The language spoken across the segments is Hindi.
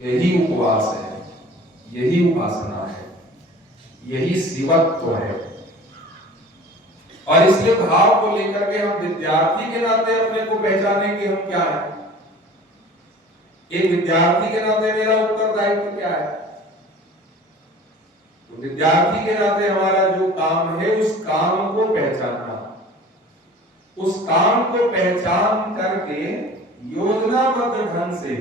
यही उपवास है, यही उपासना है, यही शिवत्व है। और इसके भाव को लेकर के हम विद्यार्थी के नाते अपने को पहचाने कि हम क्या है। एक विद्यार्थी के नाते मेरा उत्तरदायित्व क्या है। तो विद्यार्थी के नाते हमारा जो काम है उस काम को पहचानना, उस काम को पहचान करके योजनाबद्ध ढंग से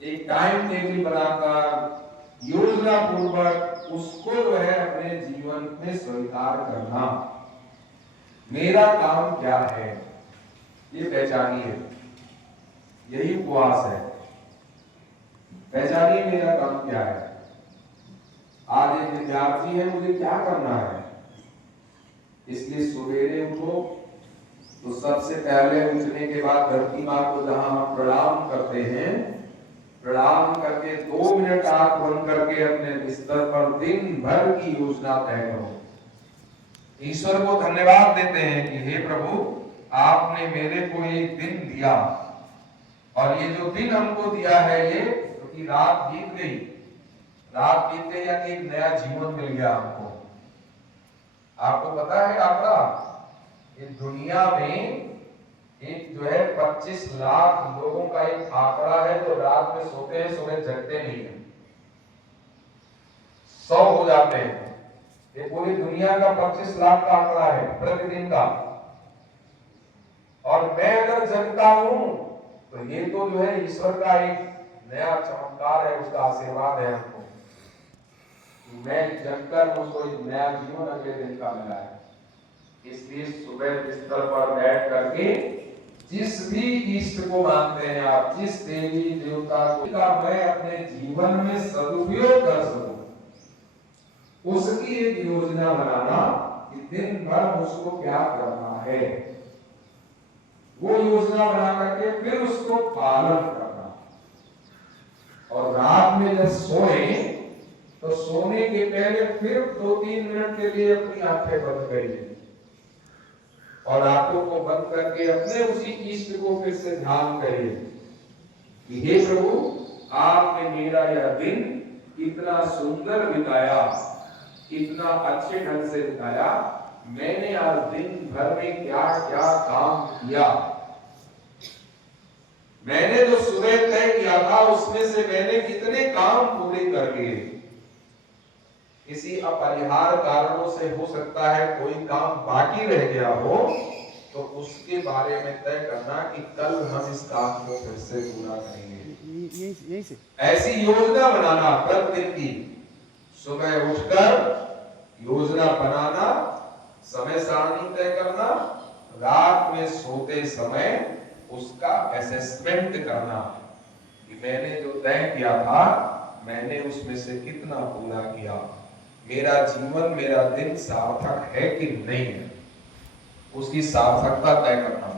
एक टाइम टेबल बनाकर योजना पूर्वक उसको जो है अपने जीवन में स्वीकार करना। मेरा काम क्या है ये पहचानिए, यही उपवास है। पहचानिए मेरा काम क्या है। आज एक विद्यार्थी है, मुझे क्या करना है। इसलिए सवेरे उठो तो सबसे पहले उठने के बाद धरती माँ को जहां हम प्रणाम करते हैं, प्रणाम करके 2 मिनट आंख बंद करके अपने बिस्तर पर दिन भर की योजना तय करो। ईश्वर को धन्यवाद देते हैं कि हे प्रभु, आपने मेरे को एक दिन दिया और ये जो दिन हमको दिया है ये क्योंकि रात बीत गई, रात बीत गई यानी एक नया जीवन मिल गया हमको। आपको पता है आंकड़ा, इस दुनिया में एक जो है 25 लाख लोगों का एक आंकड़ा है जो रात में सोते हैं, सुबह जगते नहीं है, 100 हो जाते हैं। ये पूरी दुनिया का 25 लाख का आंकड़ा है प्रतिदिन का। और मैं अगर जगता हूं तो ये तो जो है ईश्वर का एक नया चमत्कार है, उसका आशीर्वाद है हमको। मैं जगकर मुझको एक नया जीवन अगले दिन का मिला है। इसलिए सुबह बिस्तर पर बैठ करके जिस भी इष्ट को मानते हैं आप, जिस देवी देवता को मैं अपने जीवन में सदुपयोग कर सकूं, उसकी एक योजना बनाना कि दिन भर मुझको क्या करना है। वो योजना बना करके फिर उसको पालन करना। और रात में जब सोए तो सोने के पहले फिर 2-3 मिनट के लिए अपनी आंखें बंद करिए और आंखों को बंद करके अपने उसी इष्ट को फिर से ध्यान करिए कि हे प्रभु, आपने मेरा यह दिन इतना सुंदर बिताया, इतना अच्छे ढंग से बिताया। मैंने आज दिन भर में क्या क्या काम किया, मैंने जो सुबह तय किया था उसमें से मैंने कितने काम पूरे कर लिए। किसी अपरिहार्य कारणों से हो सकता है कोई काम बाकी रह गया हो तो उसके बारे में तय करना कि कल हम इस काम को फिर से पूरा करेंगे। ऐसी योजना बनाना प्रतिदिन की, सुबह उठकर योजना बनाना, समय सारणी तय करना, रात में सोते समय उसका असेसमेंट करना कि मैंने जो तय किया था मैंने उसमें से कितना पूरा किया, मेरा जीवन मेरा दिन सार्थक है कि नहीं है, उसकी सार्थकता तय करना।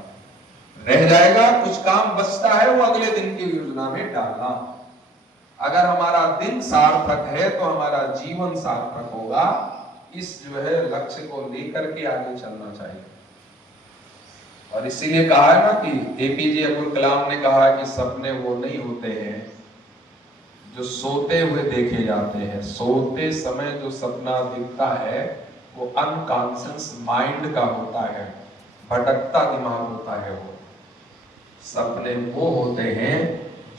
रह जाएगा कुछ काम बचता है वो अगले दिन की योजना में डालना। अगर हमारा दिन सार्थक है तो हमारा जीवन सार्थक होगा। इस जो है लक्ष्य को लेकर के आगे चलना चाहिए। और इसीलिए कहा है ना कि एपीजे अब्दुल कलाम ने कहा कि सपने वो नहीं होते हैं जो सोते हुए देखे जाते हैं। सोते समय जो सपना दिखता है वो अनकॉन्शियस माइंड का होता है, भटकता दिमाग होता है। वो सपने वो होते हैं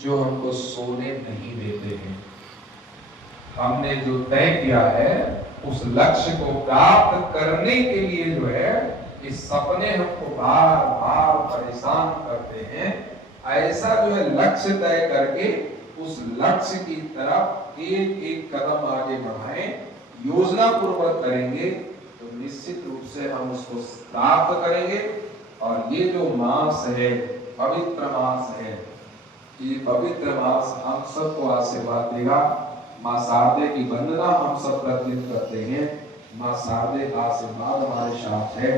जो हमको सोने नहीं देते हैं। हमने जो तय किया है उस लक्ष्य को प्राप्त करने के लिए जो है इस सपने हमको बार बार परेशान करते हैं। ऐसा जो है लक्ष्य तय करके उस लक्ष्य की तरफ एक एक कदम आगे बढ़ाएं, योजना पूर्वक करेंगे तो निश्चित रूप से हम उसको प्राप्त करेंगे। और ये जो मास है, पवित्र मास है, ये पवित्र मास हम सबको आशीर्वाद देगा। माँ शारदे की वंदना हम सब प्रतिदिन करते हैं। माँ शारदे का आशीर्वाद हमारे साथ है,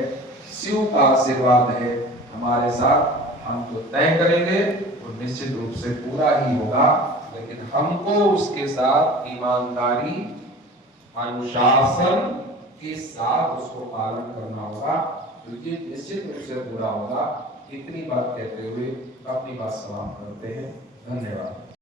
शिव का आशीर्वाद है हमारे साथ। हम तो तय करेंगे तो निश्चित रूप से पूरा ही होगा, लेकिन हमको उसके साथ ईमानदारी, अनुशासन के साथ उसको पालन करना होगा, क्योंकि निश्चित रूप से पूरा होगा। इतनी बात कहते हुए अपनी बात समाप्त करते हैं। धन्यवाद।